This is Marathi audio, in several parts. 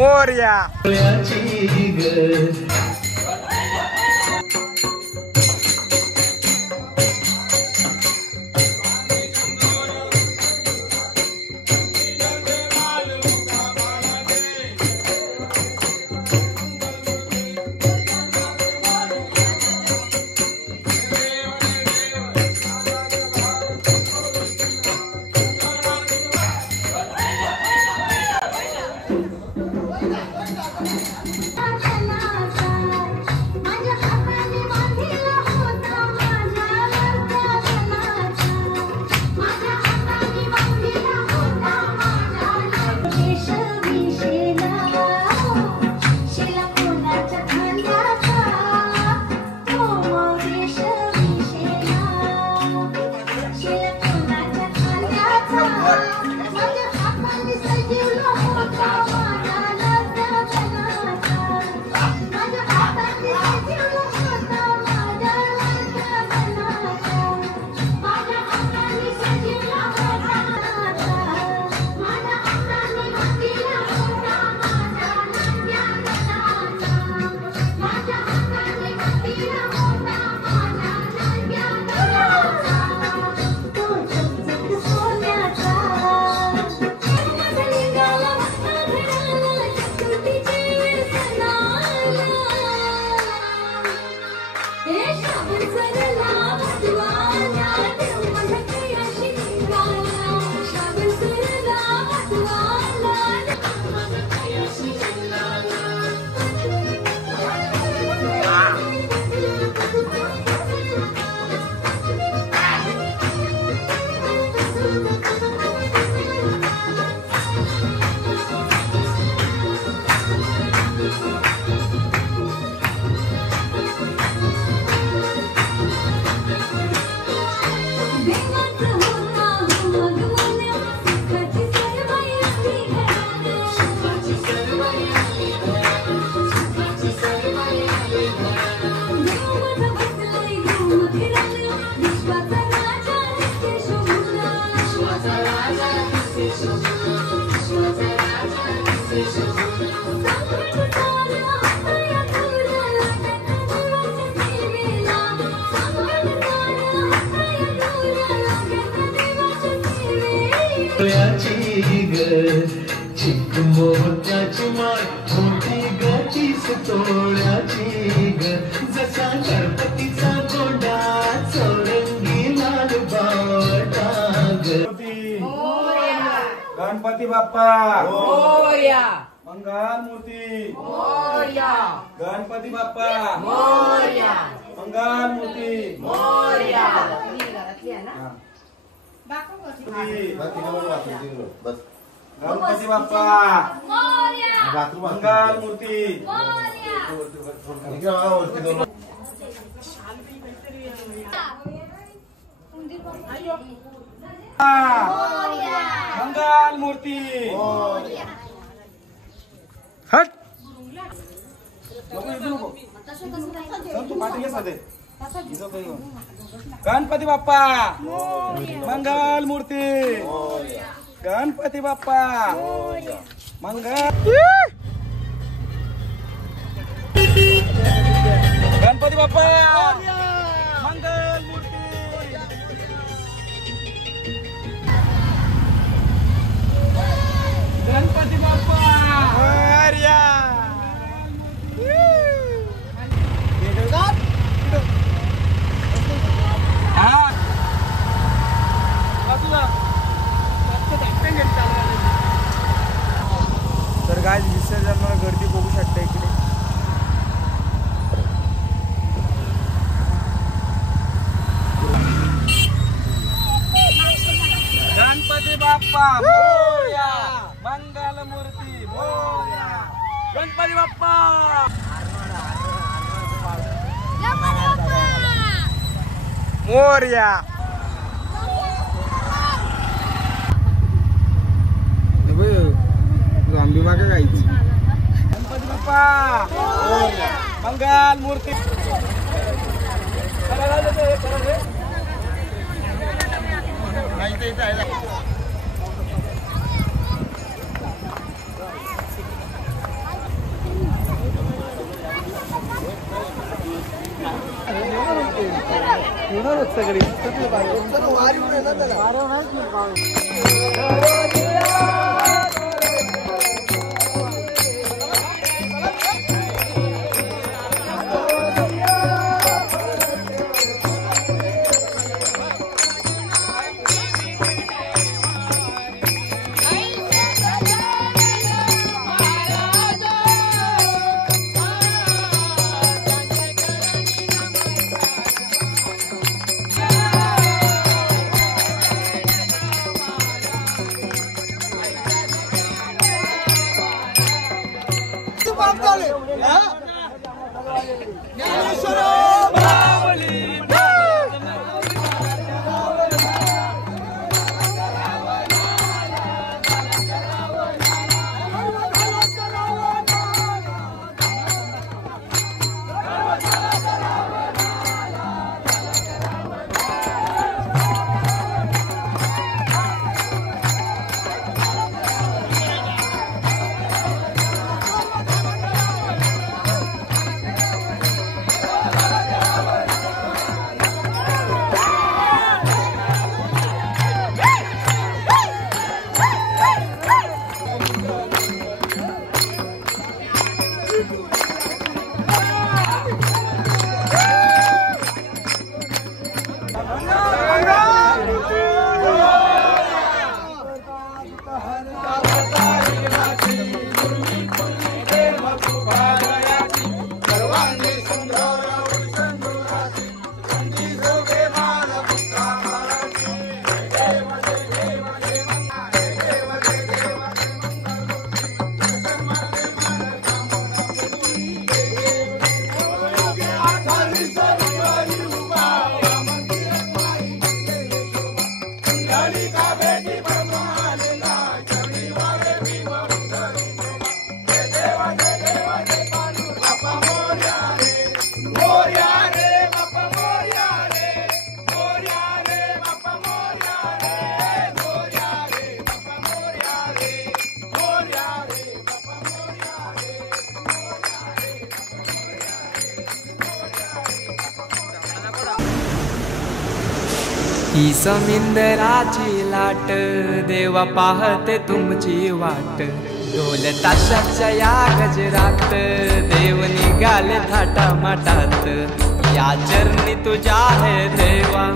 मोरया. चिकमोत्याची माळ मोठी गचीस तोळ्याची ग जसा गणपतीचा गोंडा चौरंगी लाल बावटा ग. गणपती बाप्पा मोरया. मंगल मूर्ती मोरया. गणपती बाप्पा मोरया. मंगल मूर्ती मोरया. गणपती बाप्पा मंगल मूर्ती मंगल मूर्ती हट. गणपती बाप्पा मंगल मूर्ती गणपती बाप्पा मंगल गणपती बाप्पा मंगल मूर्ती गणपती बाप्पा मोरया. तर काय विसर्जनाला गर्दी बघू शकता इकडे. गणपती बाप्पा मोरया मंगल मूर्ती मोरया गणपती बाप्पा मोरया. आंबी बागा गायची. गणपती बाप्पा मंगल मूर्ती आहेत सगळी. ही समिंदराची लाट देवा पाहते तुमची वाट ढोल ताशाच्या या गजरात देव निघाले थाटा माटात या चरणी तुझ्या है देवा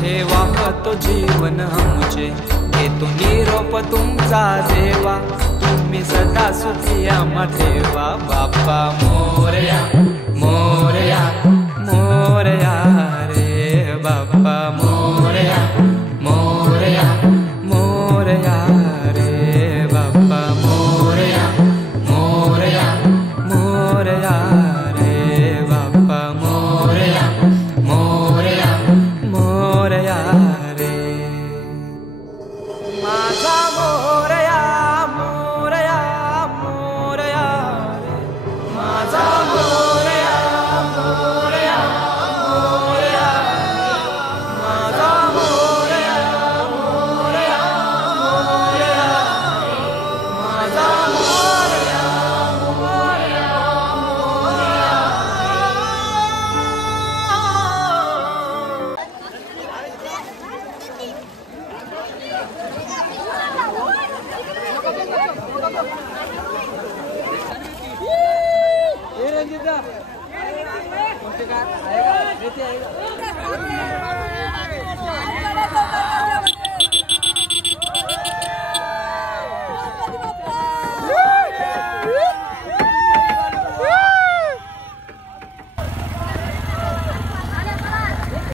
ठेवा तो जीवन हमचे घेतो निरोप तुमचा देवा तुम्ही सदा सुखी आम्हा ठेवा बाप्पा मोरया मोरया मोरया रे बाप्पा मोरया मोरया मोरया रे बाप्पा मोरया मोरया मोरया रे बाप्पा मोरया मोरया मोरया रे माझा मोरया मोरया मोरया रे माझा मोरया मोरया मोरया माझा मोरया मोरया मोरया माझा मोरया मोरया मोरया